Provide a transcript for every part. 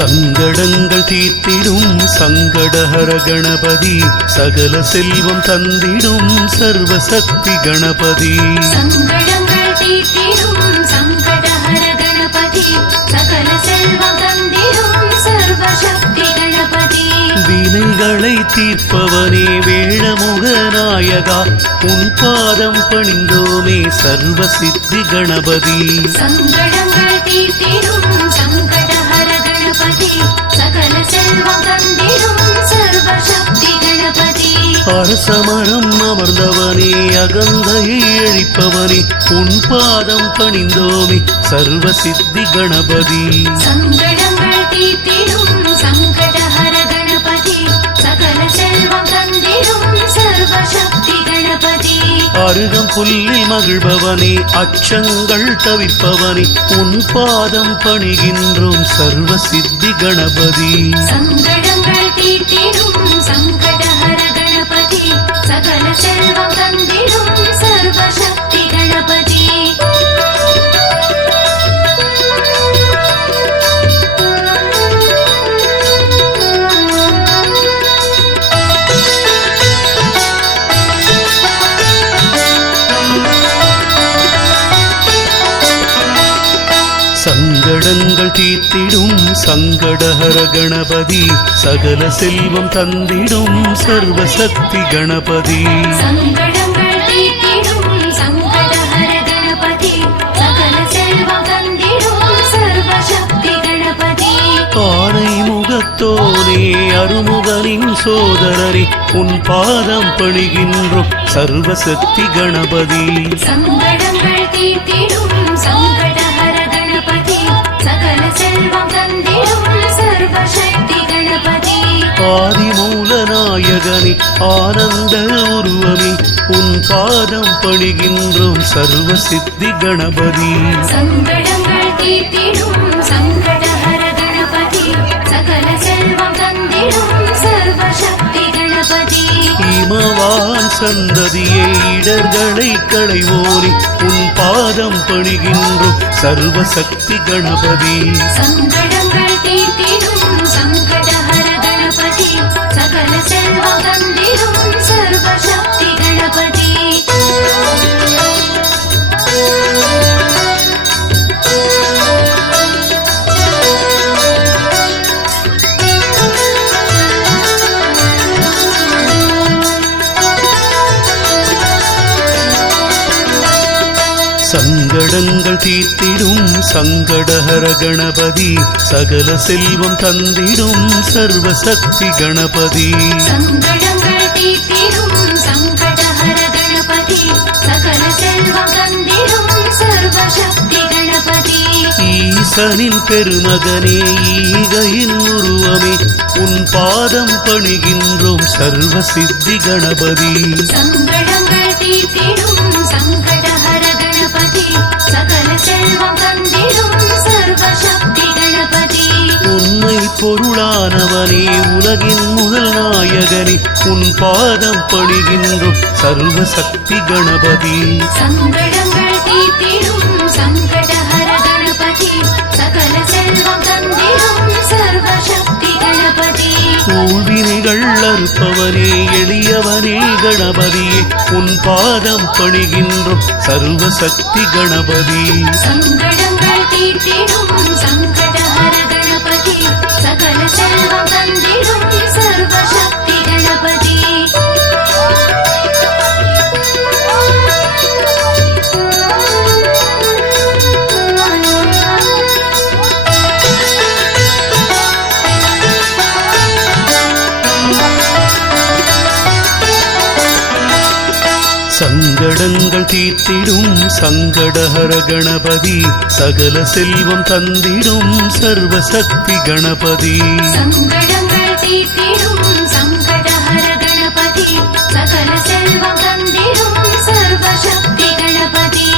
சங்கடங்கள் தீர்த்திடும் சங்கடஹர கணபதி சகல செல்வம் தந்திடும் சர்வசக்தி கணபதி. சங்கடங்கள் தீர்த்திடும் சங்கடஹர கணபதி சகல செல்வம் தந்திடும் சர்வசக்தி கணபதி. வினைகளை தீர்ப்பவனே வேழமுக நாயகா உன் பாதம் பணிந்தோமே சர்வசித்தி கணபதி. சங்கடங்கள் தீர்த்திடும் சங்கடஹர கணபதி சகல செல்வம் தந்திடும் சர்வசக்தி கணபதி. அரசமரம் அமர்ந்தவனே அகந்தையை அழிப்பவனே உன் பாதம் பணிந்தோமே சர்வசித்தி கணபதி. சங்கடங்கள் தீர்த்திடும் சங்கடஹர கணபதி சகல செல்வம் தந்திடும் சர்வசக்தி கணபதி. அருகம் புல்லில் மகிழ்பவனே அச்சங்கள் தவிர்ப்பவனே உன் பாதம் பணிகின்றோம் சர்வசித்தி கணபதி. சங்கடங்கள் தீர்த்திடும் சங்கடஹர கணபதி சகல செல்வம் தந்திடும் சர்வசக்தி கணபதி. சங்கடங்கள் தீர்த்திடும் சங்கடஹர கணபதி சகல செல்வம் தந்திடும் சர்வசக்தி கணபதி. சங்கடங்கள் தீர்த்திடும் சங்கடஹர கணபதி சகல செல்வம் தந்திடும் சர்வசக்தி கணபதி. ஆனை முகத்தோனே அருமுகனின் சோதரரே உன் பாதம் பணிகின்றோம் சர்வசக்தி கணபதி. சங்கடங்கள் தீர்த்திடும் சங்கடஹர கணபதி சகல செல்வம் தந்திடும் சர்வசக்தி கணபதி. ஆதிமூல நாயகனே ஆனந்த உருவமே உன் பாதம் பணிகின்றோம் சர்வசித்தி கணபதி. சங்கடங்கள் தீர்த்திடும் சங்கடஹர கணபதி சகல செல்வம் தந்திடும் சர்வசக்தி கணபதி. இமவான் சந்ததியே இடர்களை களைவோனே உன் பாதம் பணிகின்றோம் சர்வசக்தி கணபதி. சங்கடங்கள் தீர்த்திடும் சங்கடஹர கணபதி சகல செல்வம் தந்திடும் சர்வசக்தி கணபதி. சங்கடங்கள் தீர்த்திடும் சங்கடஹர கணபதி சகல செல்வம் தந்திடும் சர்வசக்தி கணபதி. சங்கடங்கள் தீர்த்திடும் சங்கடஹர கணபதி சகல செல்வம் தந்திடும் சர்வசக்தி கணபதி. ஈசனின் பெருமகனே ஈகையின் உருவமே உன் பாதம் பணிகின்றோம் சர்வசித்தி கணபதி. சங்கடங்கள் தீர்த்திடும் சங்கடஹர கணபதி சகல செல்வம் தந்திடும் சர்வசக்தி கணபதி. உண்மை பொருளானவனே உலகின் முதல் நாயகனே உன் பாதம் பணிகின்றோம் சர்வசக்தி கணபதி. சங்கடங்கள் தீர்த்திடும் சங்கடஹர கணபதி சகல செல்வம் தந்திடும் சர்வசக்தி கணபதி. ஊழ்வினைகள் அறுப்பவனே எளியவனே கணபதியே உன் பாதம் பணிகின்றோம் சர்வசக்தி கணபதி. சங்கடங்கள் தீர்த்திடும் சங்கடஹர கணபதி சகல செல்வம் தந்திடும் சர்வசக்தி கணபதி. சங்கடங்கள் தீர்த்திடும் சங்கடஹர கணபதி சகல செல்வம் தந்திடும் சர்வசக்தி கணபதி. சங்கடங்கள் தீர்த்திடும் சங்கடஹர கணபதி சகல செல்வம் தந்திடும் சர்வசக்தி கணபதி.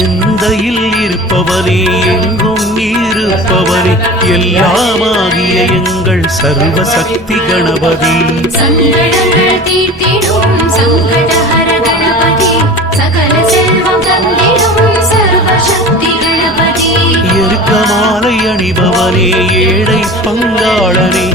எந்தையில் இருப்பவனே எங்கும் இருப்பவனே எல்லாமாகிய எங்கள் சர்வசக்தி கணபதி. சங்கடங்கள் தீர்த்திடும் சங்கடஹர கணபதி சகல செல்வம் தந்திடும் சர்வசக்தி கணபதி. எருக்கமாலை அணிபவர் தீர்ப்பவனே ஏழை பங்காளனே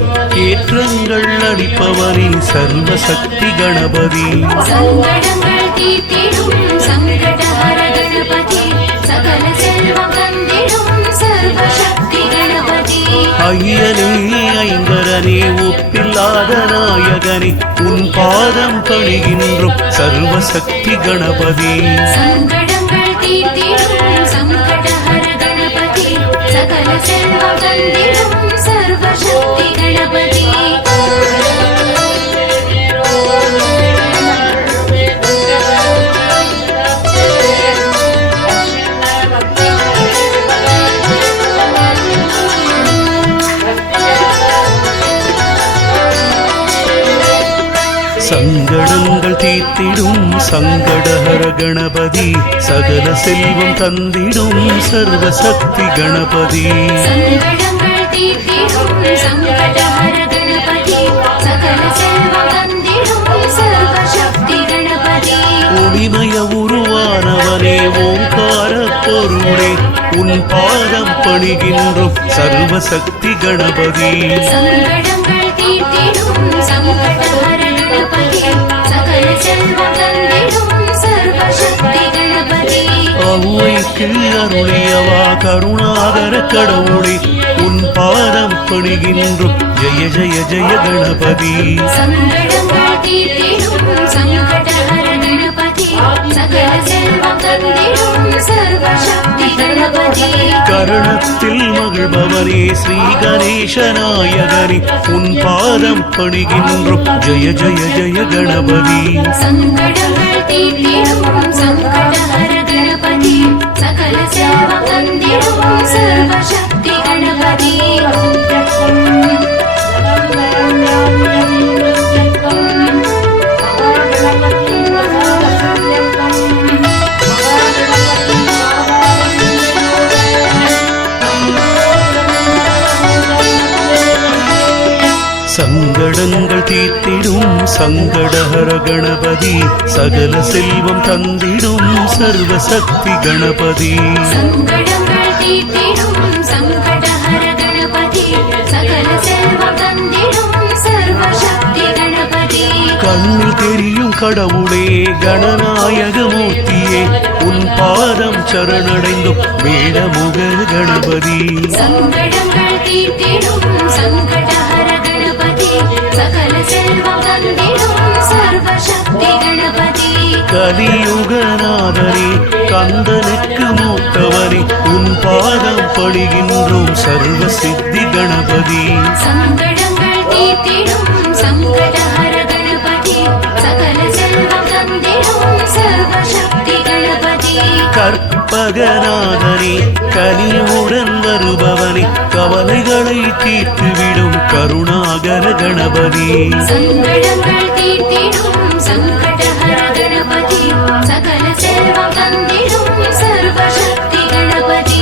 ஏற்றங்கள் அளிப்பவனே சர்வசக்தி கணபதி சங்கடங்கள் தீர்த்திடும் சங்கடஹர கணபதி சகல செல்வம் தந்திடும் சர்வசக்தி கணபதி ஐயனே ஐங்கரனே ஒப்பில்லாத நாயகனே உன் பாதம் பணிகின்றோம் சர்வசக்தி கணபதி சங்கடங்கள் தீர்த்திடும் சங்கடஹர கணபதி சகல செல்வம் தந்திடும் சர்வசக்தி கணபதி சங்கடங்கள் தீர்த்திடும் சங்கடஹர கணபதி சகல செல்வம் தந்திடும் சர்வசக்தி கணபதி சங்கடங்கள் தீர்த்திடும் சங்கடஹர கணபதி சகல செல்வம் தந்திடும் சர்வசக்தி கணபதி ஒளிமய உருவானவனே ஓங்கார பொருளே உன் பாதம் பணிகின்றோம் சர்வசக்தி கணபதி சங்கடங்கள் தீர்த்திடும் சங்கடஹர கணபதி சகல செல்வம் தந்திடும் சர்வசக்தி கணபதி அவ்வைக்கு அருளியவா கருணாகர கடவுளே உன் பாதம் பணிகின்றோம் ஜெய ஜெய ஜெய கணபதி சங்கடங்கள் தீர்த்திடும் சங்கடஹர கணபதி சகல செல்வம் தந்திடும் சர்வசக்தி கணபதி கரணத்தில் மகிழ்பவனே ஸ்ரீ கணேச நாயகனே உன் பாதம் பணிகின்றோம் ஜெய ஜெய ஜெய கணபதி சங்கடங்கள் தீர்த்திடும் சங்கடஹர கணபதி சகல செல்வம் தந்திடும் சர்வசக்தி கணபதி சங்கடங்கள் தீர்த்திடும் சங்கடஹர கணபதி சகல செல்வம் தந்திடும் சர்வசக்தி கணபதி சங்கடங்கள் தீர்த்திடும் சங்கடஹர கணபதி சகல செல்வம் தந்திடும் சர்வசக்தி கணபதி கண்ணில் தெரியும் கடவுளே கணநாயக மூர்த்தியே உன் பாதம் சரணடைந்தோம் மேடமுக கணபதி சங்கடங்கள் தீர்த்திடும் சங்கடஹர கணபதி சகல செல்வம் தந்திடும் சர்வசக்தி கணபதி கலியுகநாதனே கந்தனுக்கு மூத்தவனே உன் பாதம் பணிகின்றோம் சர்வசித்தி கணபதி சங்கடங்கள் தீர்த்திடும் சங்கடஹர கணபதி சகல செல்வம் தந்திடும் சர்வசக்தி கணபதி கற்பகநாதனே கனிவுடன் வருபவனே கவலைகளை தீர்த்துவிடும் கருணாகர கணபதி சங்கடங்கள் தீர்த்திடும் சங்கடஹர கணபதி சகல செல்வம் தந்திடும் சர்வசக்தி கணபதி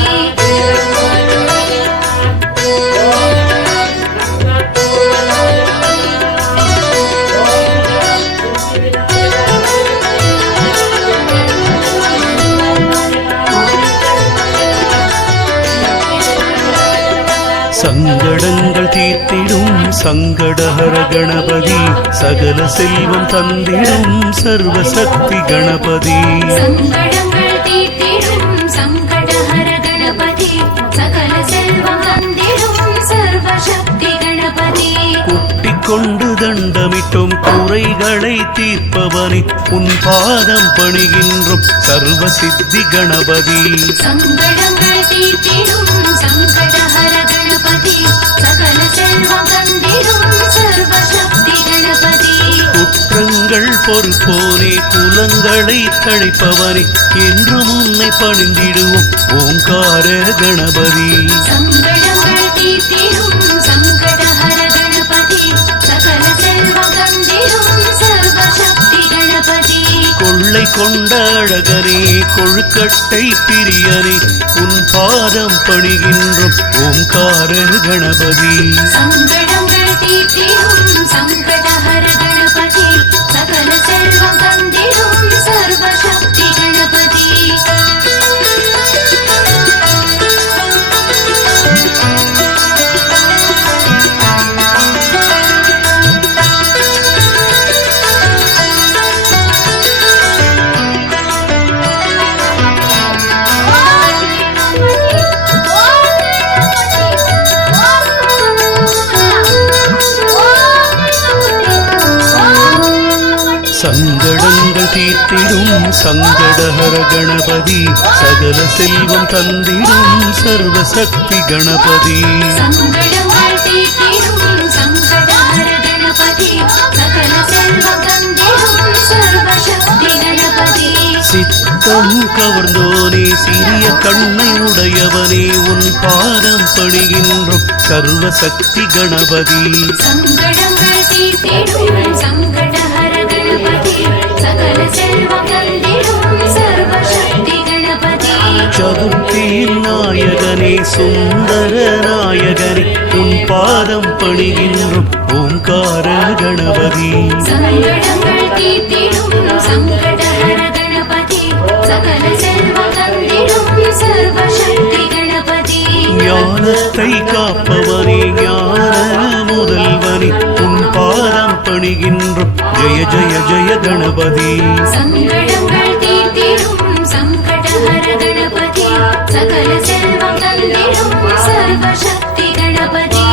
சங்கடங்கள் தீர்த்திடும் சங்கடஹர கணபதி சகல செல்வம் தந்திடும் சர்வசக்தி கணபதி சங்கடங்கள் தீர்த்திடும் சங்கடஹர கணபதி சகல செல்வம் தந்திடும் சர்வசக்தி கணபதி குட்டிக் கொண்டு தண்டமிட்டும் குறைகளை தீர்ப்பவனே உன் பாதம் பணிகின்றோம் சர்வசித்தி கணபதி சங்கடங்கள் தீர்த்திடும் சங்கடஹர கணபதி சகல செல்வம் தந்திடும் சர்வசக்தி கணபதி குற்றங்கள் பொறுப்போனே குலங்களை தழைப்பவனே என்றும் உன்னை பணிந்திடுவோம் ஓங்கார கணபதி சங்கடங்கள் தீர்த்திடும் சங்கடஹர கணபதி சகல செல்வம் தந்திடும் சர்வசக்தி கணபதி கொள்ளை கொண்ட அழகனே கொழுக்கட்டை பிரியனே உன் பாதம் பணிகின்றோம் ஓங்கார கணபதி சங்கடங்கள் தீர்த்திடும் சங்கடஹர கணபதி சகல செல்வம் தந்திடும் சர்வசக்தி கணபதி சங்கடங்கள் தீர்த்திடும் சங்கடஹர கணபதி சகல செல்வம் தந்திடும் சர்வசக்தி கணபதி சங்கடங்கள் தீர்த்திடும் சங்கடஹர கணபதி சகல செல்வம் தந்திடும் சர்வசக்தி கணபதி சித்தம் கவர்ந்தோனே சிறிய கண்ணை உடையவனே உன் பாதம் பணிகின்றோம் சர்வசக்தி கணபதி சங்கடங்கள் தீர்த்திடும் சங்கடஹர கணபதி சகல செல்வம் தந்திடும் சர்வசக்தி கணபதி சதுர்த்தியில் நாயகனே சுந்தர நாயகனே உன் பாதம் பணிகின்றோம் ஓம்கார கணபதி சங்கடங்கள் தீர்த்திடும் சங்கடஹர கணபதி சகல செல்வம் தந்திடும் சர்வசக்தி கணபதி ஞானத்தை காப்பவனே ஞான முதல்வனே உன் பாதம் பணிகின்றோம் ஜெய ஜெய ஜெய கணபதி சங்கடங்கள் தீர்த்திடும் சங்கடஹர கணபதி சகல செல்வம் தந்திடும் சர்வசக்தி கணபதி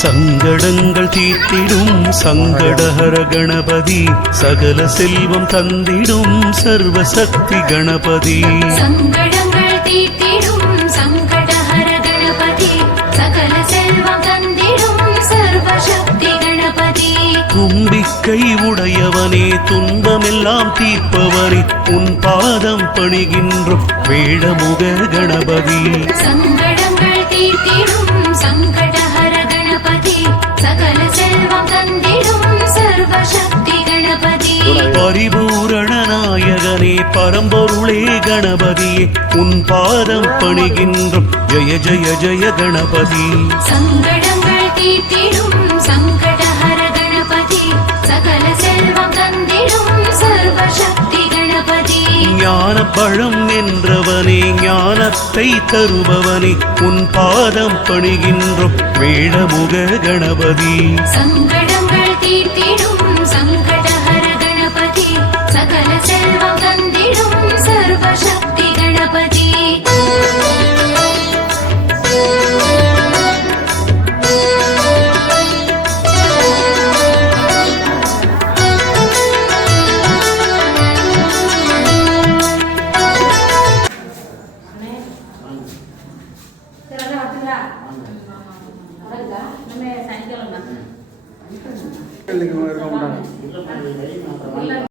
சங்கடங்கள் தீர்த்திடும் சங்கடஹர கணபதி சகல செல்வம் தந்திடும் சர்வசக்தி கணபதி சங்கடங்கள் தீர்த்திடும் சங்கடஹர கணபதி சகல செல்வம் தந்திடும் சர்வசக்தி கணபதி தும்பிக்கை உடையவனே துன்பமெல்லாம் தீர்ப்பவனே உன் பாதம் பணிகின்றோம் வேடமுக கணபதி சங்கடங்கள் தீர்த்திடும் சங்கடஹர கணபதி சகல செல்வம் தந்திடும் சர்வசக்தி கணபதி பரிபூரண நாயகனே பரம்பொருளே கணபதியே உன் பாதம் பணிகின்றோம் ஜெய ஜெய ஜெய கணபதி சங்கடங்கள் தீர்த்திடும் சங்கடஹர கணபதி சகல செல்வம் தந்திடும் சர்வசக்தி கணபதி ஞான பழம் என்றவனே ஞானத்தை தருபவனே உன் பாதம் பணிகின்றோம் வேடமுக கணபதி சங்கடங்கள் தீர்த்திடும்